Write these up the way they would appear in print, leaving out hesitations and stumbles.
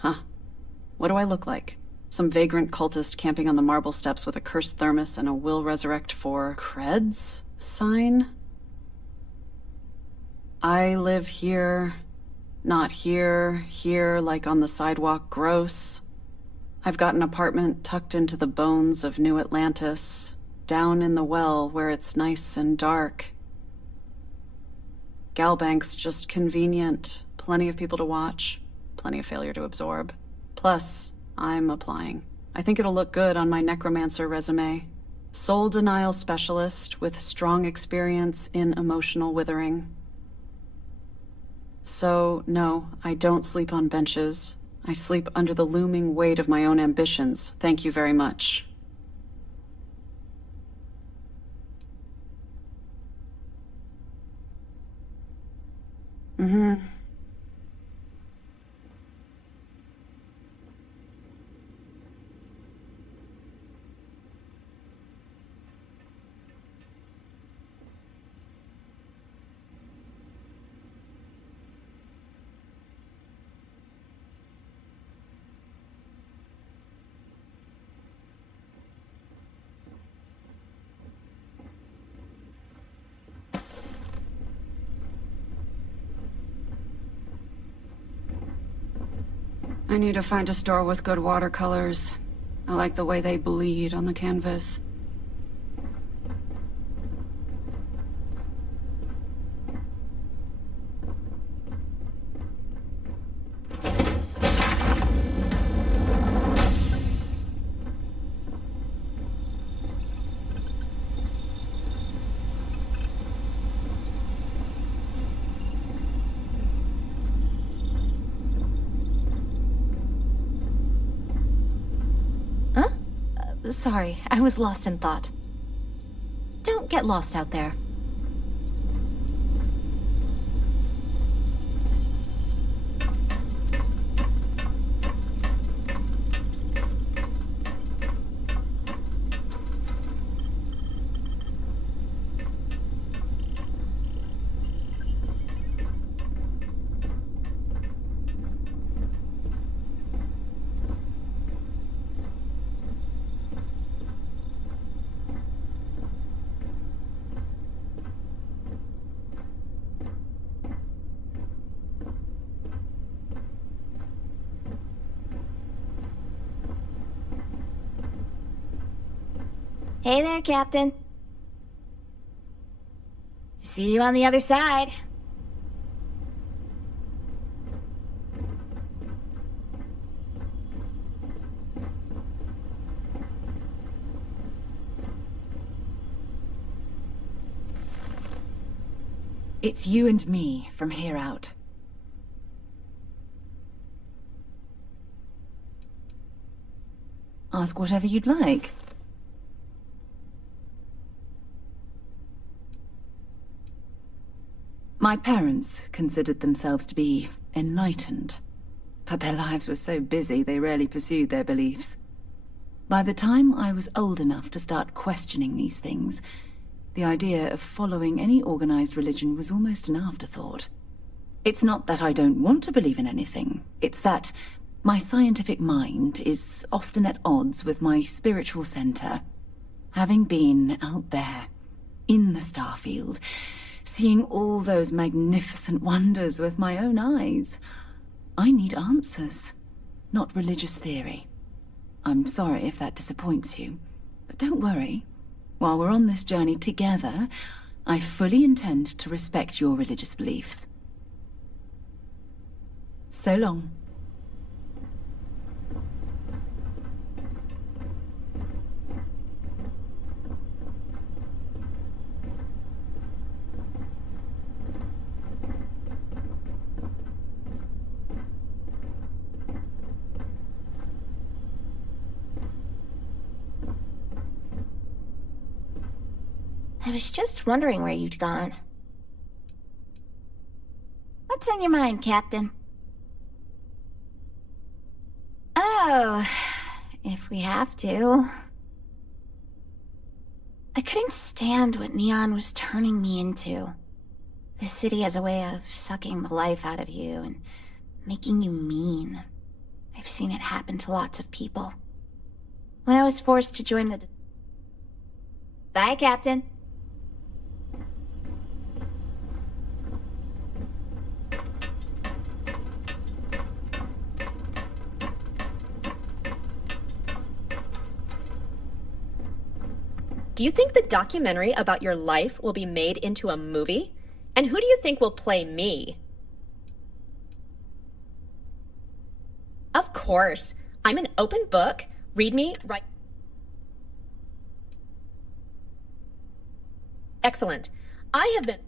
Huh. What do I look like? Some vagrant cultist camping on the marble steps with a cursed thermos and a will resurrect for creds sign? I live here, not here, here like on the sidewalk, gross. I've got an apartment tucked into the bones of New Atlantis, down in the well where it's nice and dark. Galbank's just convenient, plenty of people to watch, plenty of failure to absorb. Plus, I'm applying. I think it'll look good on my necromancer resume. Soul denial specialist with strong experience in emotional withering. So, no, I don't sleep on benches. I sleep under the looming weight of my own ambitions. Thank you very much. Mm-hmm. I need to find a store with good watercolors. I like the way they bleed on the canvas. Sorry, I was lost in thought. Don't get lost out there. Hey there, Captain. See you on the other side. It's you and me from here out. Ask whatever you'd like. My parents considered themselves to be enlightened, but their lives were so busy they rarely pursued their beliefs. By the time I was old enough to start questioning these things, the idea of following any organized religion was almost an afterthought. It's not that I don't want to believe in anything, it's that my scientific mind is often at odds with my spiritual center. Having been out there, in the starfield, seeing all those magnificent wonders with my own eyes, I need answers, not religious theory. I'm sorry if that disappoints you, but don't worry. While we're on this journey together, I fully intend to respect your religious beliefs. So long. I was just wondering where you'd gone. What's on your mind, Captain? Oh, if we have to. I couldn't stand what Neon was turning me into. The city as a way of sucking the life out of you and making you mean. I've seen it happen to lots of people. When I was forced to join the... Bye, Captain. Do you think the documentary about your life will be made into a movie? And who do you think will play me? Of course. I'm an open book. Read me, write. Excellent. I have been...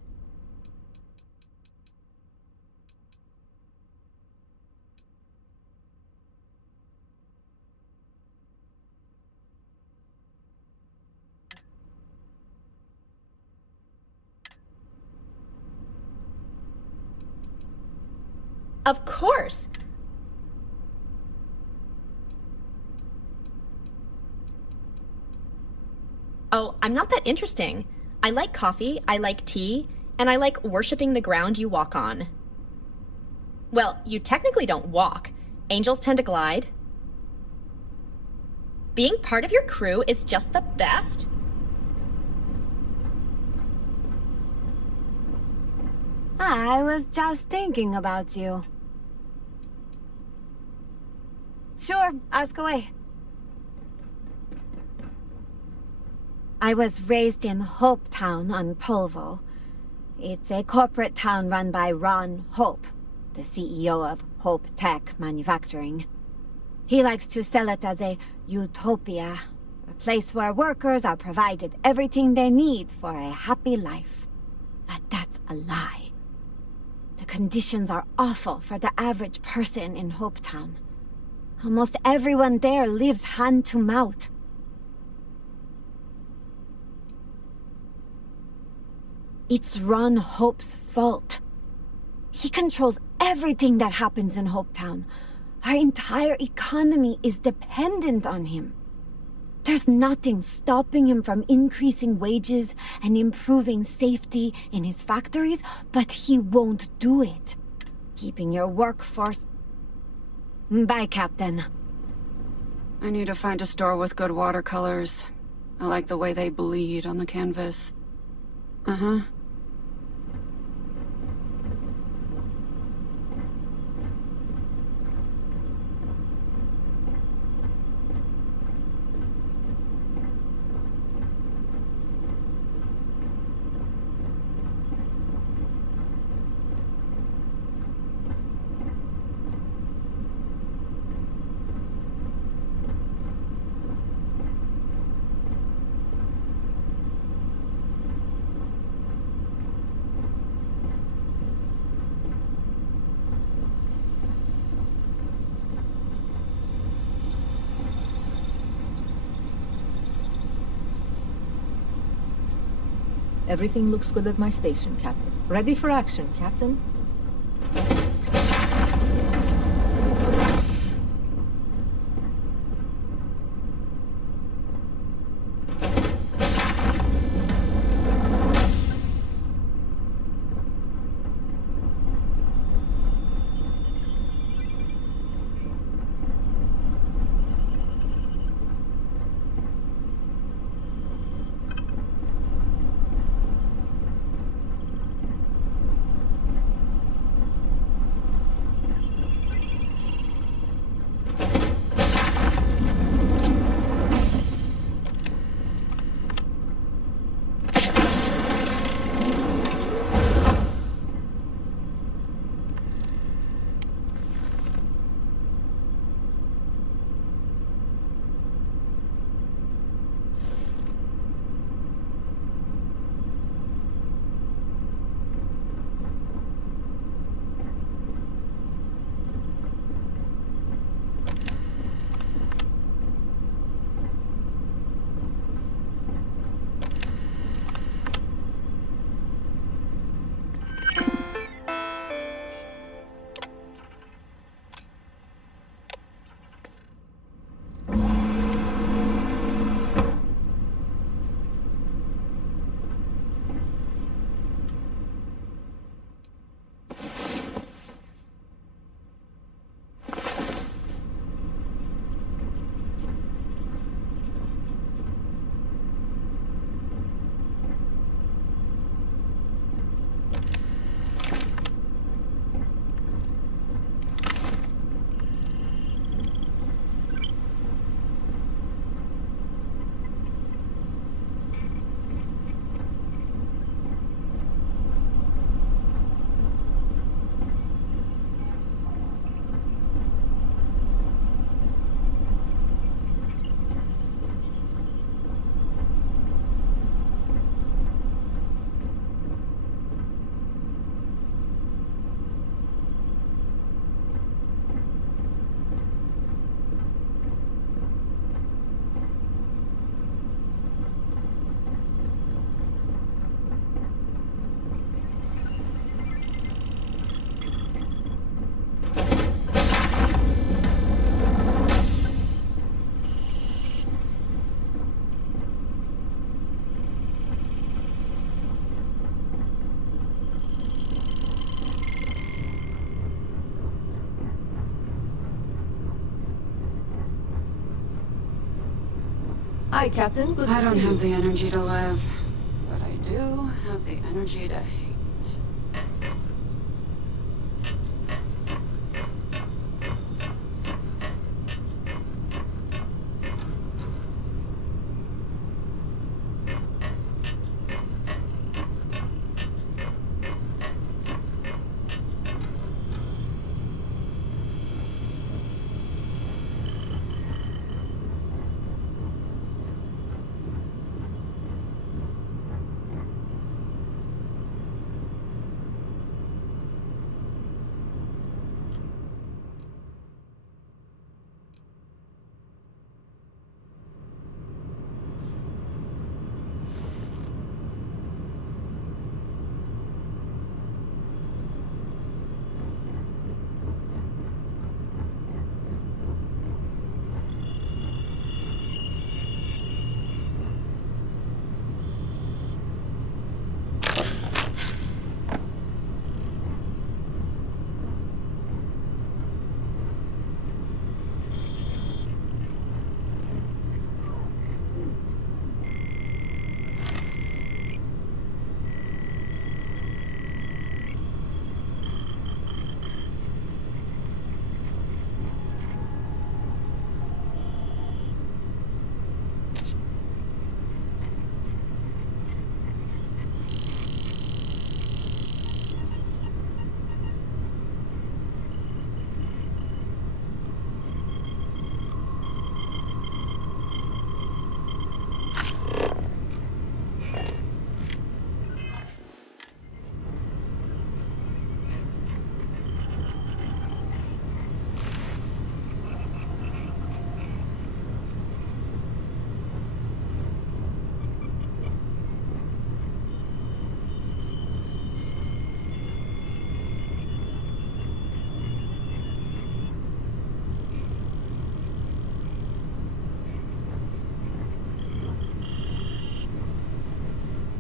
Of course. Oh, I'm not that interesting. I like coffee, I like tea, and I like worshiping the ground you walk on. Well, you technically don't walk. Angels tend to glide. Being part of your crew is just the best. I was just thinking about you. Sure, ask away. I was raised in Hope Town on Polvo. It's a corporate town run by Ron Hope, the CEO of Hope Tech Manufacturing. He likes to sell it as a utopia, a place where workers are provided everything they need for a happy life. But that's a lie. The conditions are awful for the average person in Hope Town. Almost everyone there lives hand to mouth. It's Ron Hope's fault. He controls everything that happens in Hope Town. Our entire economy is dependent on him. There's nothing stopping him from increasing wages and improving safety in his factories, but he won't do it. Keeping your workforce... Bye, Captain. I need to find a store with good watercolors. I like the way they bleed on the canvas. Uh-huh. Everything looks good at my station, Captain. Ready for action, Captain. Hi, Captain. Good I to don't see you. have the energy to live, but I do have the energy to hate.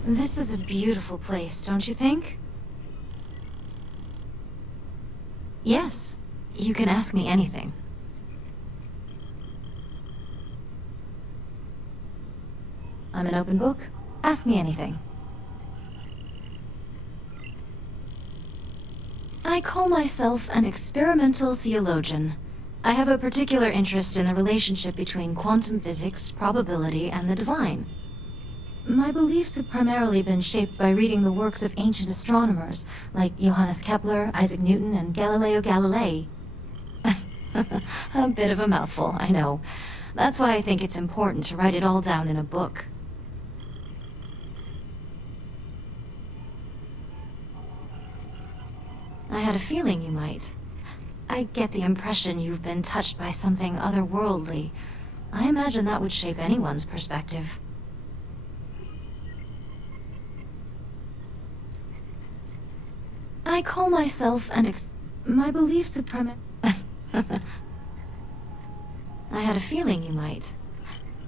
This is a beautiful place, don't you think? Yes, you can ask me anything. I'm an open book. Ask me anything. I call myself an experimental theologian. I have a particular interest in the relationship between quantum physics, probability, and the divine. My beliefs have primarily been shaped by reading the works of ancient astronomers, like Johannes Kepler, Isaac Newton, and Galileo Galilei. A bit of a mouthful, I know. That's why I think it's important to write it all down in a book. I had a feeling you might. I get the impression you've been touched by something otherworldly. I imagine that would shape anyone's perspective. I call myself an my beliefs are I had a feeling you might.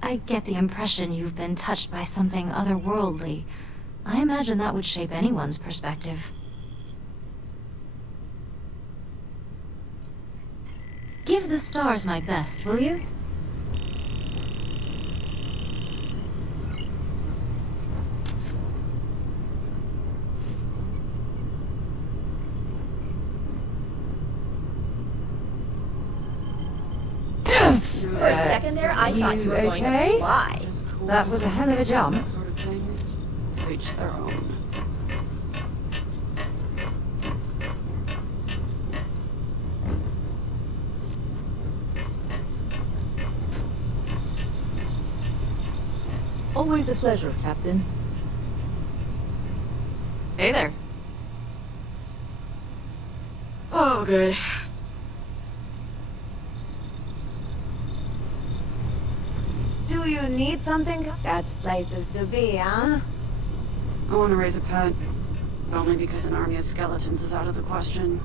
I get the impression you've been touched by something otherworldly. I imagine that would shape anyone's perspective. Give the stars my best, will you? For a second there, I thought you were going to fly. Just cool That was a hell of a jump. sort of thing. Each their own. Always a pleasure, Captain. Hey there. Oh, good. Do you need something? That's places to be, huh? I want to raise a pet. But only because an army of skeletons is out of the question.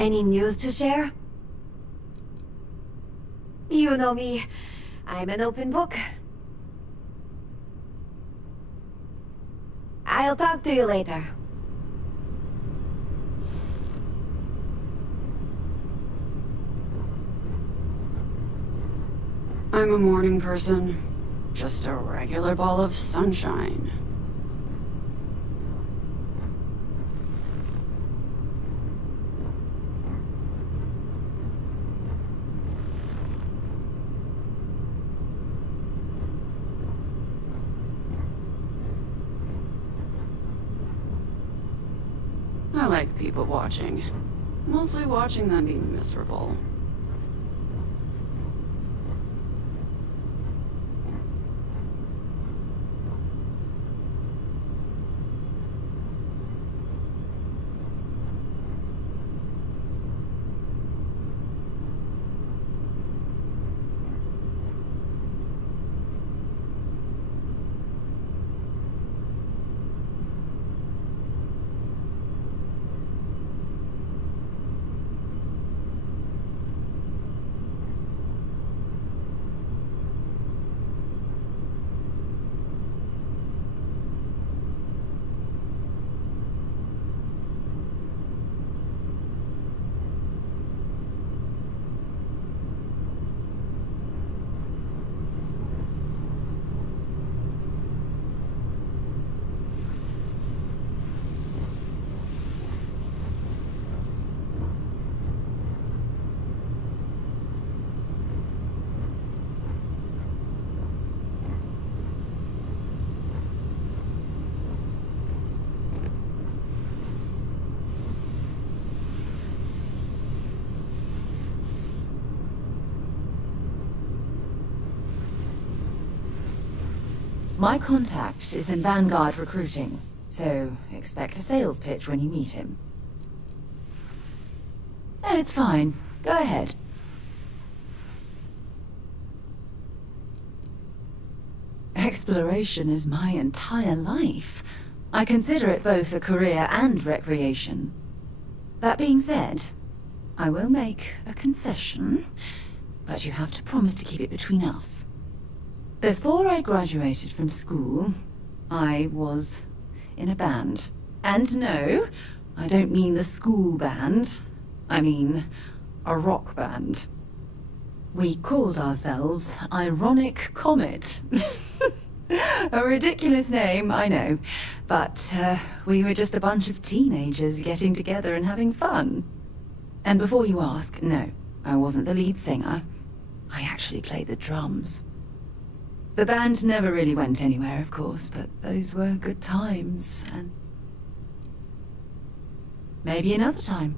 Any news to share? You know me. I'm an open book. I'll talk to you later. I'm a morning person. Just a regular ball of sunshine. I like people watching. Mostly watching them be miserable. My contact is in Vanguard recruiting, so expect a sales pitch when you meet him. No, it's fine. Go ahead. Exploration is my entire life. I consider it both a career and recreation. That being said, I will make a confession, but you have to promise to keep it between us. Before I graduated from school, I was in a band. And no, I don't mean the school band. I mean a rock band. We called ourselves Ironic Comet. A ridiculous name, I know. But we were just a bunch of teenagers getting together and having fun. And before you ask, no, I wasn't the lead singer. I actually played the drums. The band never really went anywhere, of course, but those were good times, and maybe another time.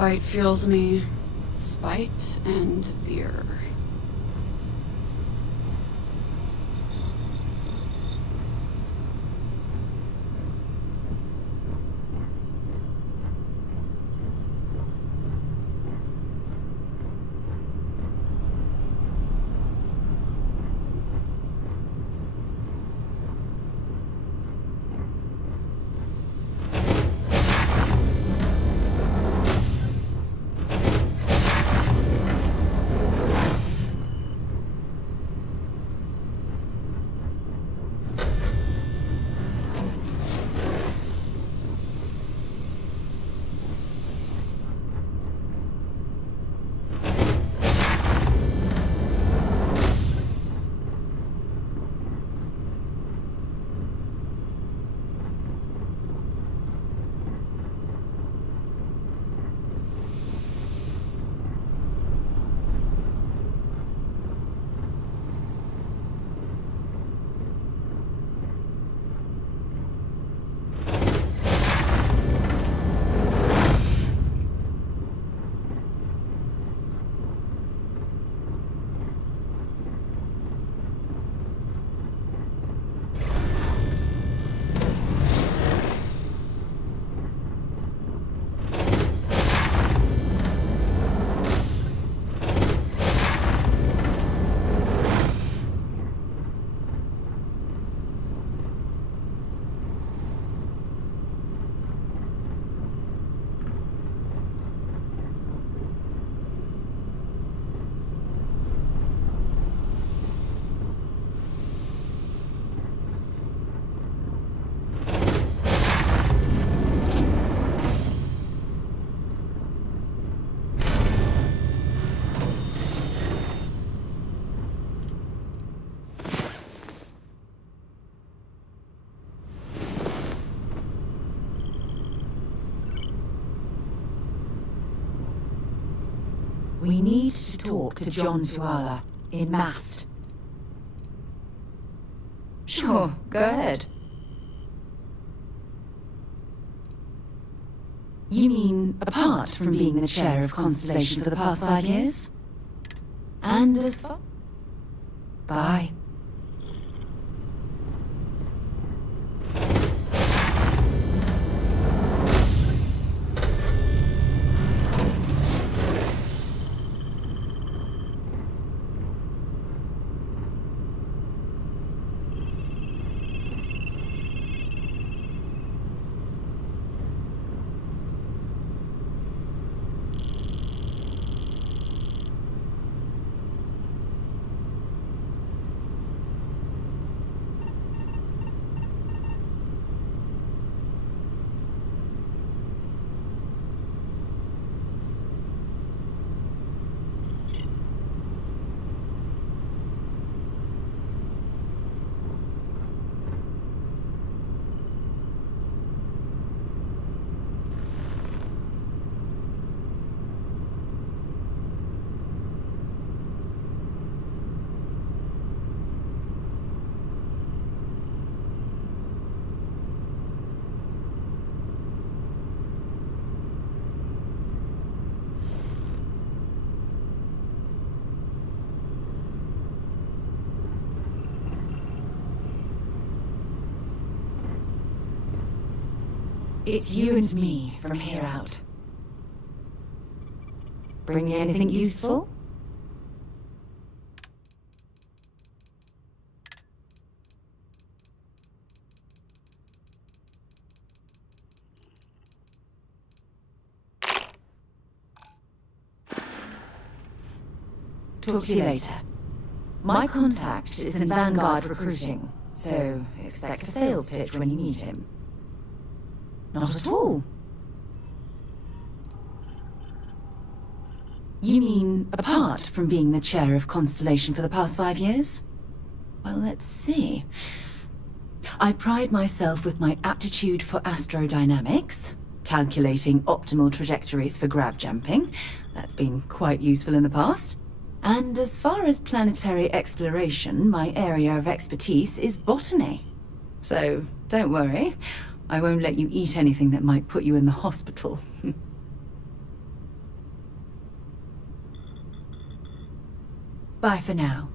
Bite fuels me. Spite and beer. We need to talk to John Tuala in Mast. Sure, go ahead. You mean apart from being the chair of Constellation for the past 5 years? And as far... Bye. It's you and me from here out. Bring you anything useful? Talk to you later. My contact is in Vanguard recruiting, so expect a sales pitch when you meet him. Not at all. You mean apart from being the chair of Constellation for the past 5 years? Well, let's see. I pride myself with my aptitude for astrodynamics, calculating optimal trajectories for grav jumping. That's been quite useful in the past. And as far as planetary exploration, my area of expertise is botany. So, don't worry. I won't let you eat anything that might put you in the hospital. Bye for now.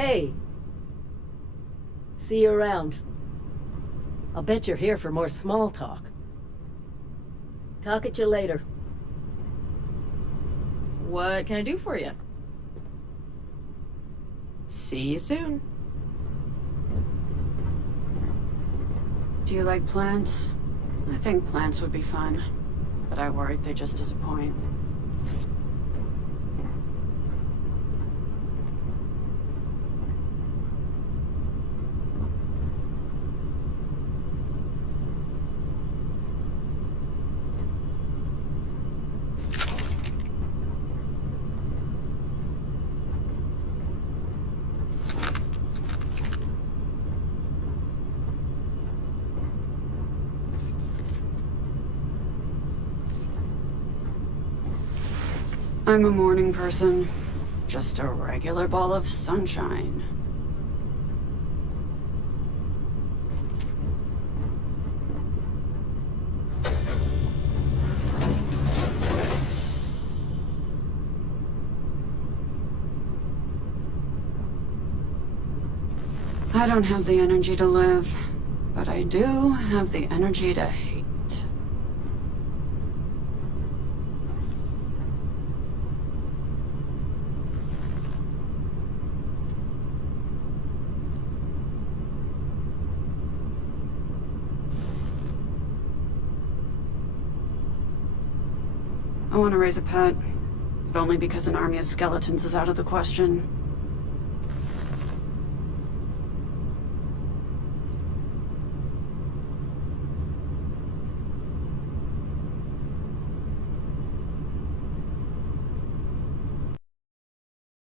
Hey. See you around. I'll bet you're here for more small talk. Talk at you later. What can I do for you? See you soon. Do you like plants? I think plants would be fun, but I worried they just disappoint. I'm a morning person. Just a regular ball of sunshine. I don't have the energy to live, but I do have the energy to hate. I want to raise a pet, but only because an army of skeletons is out of the question.